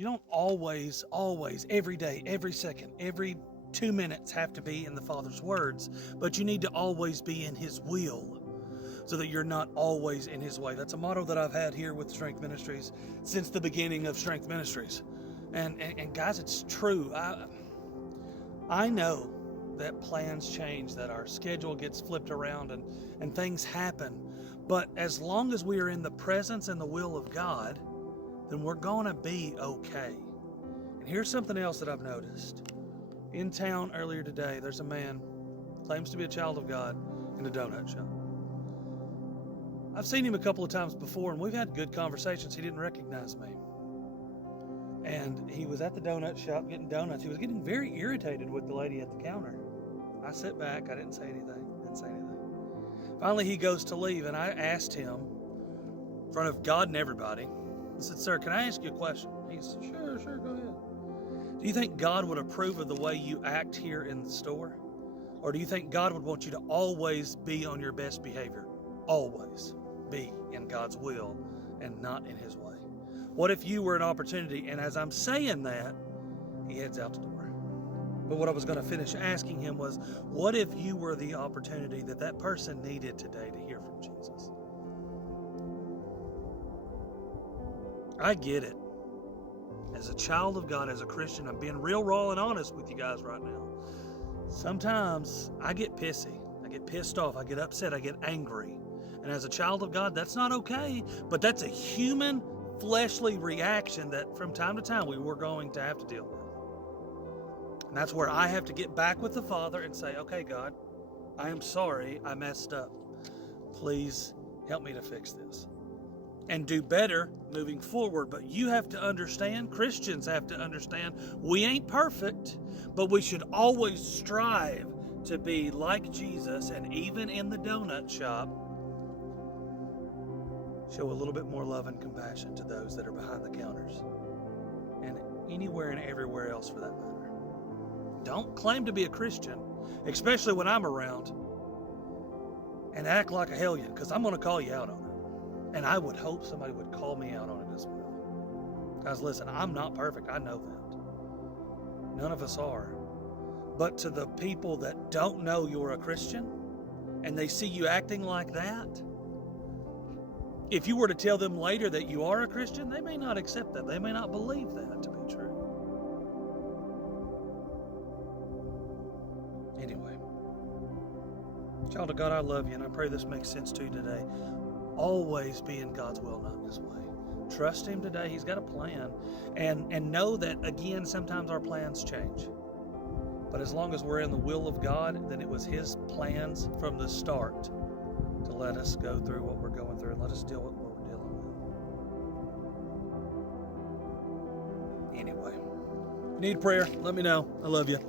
You don't always, every day, every second, every 2 minutes have to be in the Father's words, but you need to always be in His will so that you're not always in His way. That's a motto that I've had here with Strength Ministries since the beginning of Strength Ministries. And guys, it's true. I know that plans change, that our schedule gets flipped around and things happen. But as long as we are in the presence and the will of God, then we're going to be okay. And here's something else that I've noticed. In town earlier today, there's a man, claims to be a child of God, in a donut shop. I've seen him a couple of times before, and we've had good conversations. He didn't recognize me. And he was at the donut shop getting donuts. He was getting very irritated with the lady at the counter. I sit back. I didn't say anything. Finally, he goes to leave, and I asked him in front of God and everybody, I said, "Sir, can I ask you a question?" He said, Sure, go ahead. Do you think God would approve of the way you act here in the store? Or do you think God would want you to always be on your best behavior? Always be in God's will and not in His way. What if you were an opportunity?" And as I'm saying that, he heads out the door. But what I was going to finish asking him was, what if you were the opportunity that person needed today to hear from Jesus? I get it. As a child of God, as a Christian, I'm being real raw and honest with you guys right now. Sometimes I get pissy. I get pissed off. I get upset. I get angry. And as a child of God, that's not okay. But that's a human, fleshly reaction that from time to time we're going to have to deal with. And that's where I have to get back with the Father and say, "Okay, God, I am sorry I messed up. Please help me to fix this and do better moving forward." But you have to understand, Christians have to understand, we ain't perfect, but we should always strive to be like Jesus, and even in the donut shop, show a little bit more love and compassion to those that are behind the counters, and anywhere and everywhere else for that matter. Don't claim to be a Christian, especially when I'm around, and act like a hellion, because I'm going to call you out on it. And I would hope somebody would call me out on it as well. Guys, listen, I'm not perfect. I know that. None of us are. But to the people that don't know you're a Christian, and they see you acting like that, if you were to tell them later that you are a Christian, they may not accept that. They may not believe that to be true. Anyway, child of God, I love you, and I pray this makes sense to you today. Always be in God's will, not in His way. Trust Him today. He's got a plan. And know that, again, sometimes our plans change. But as long as we're in the will of God, then it was His plans from the start to let us go through what we're going through and let us deal with what we're dealing with. Anyway, if you need prayer, let me know. I love you.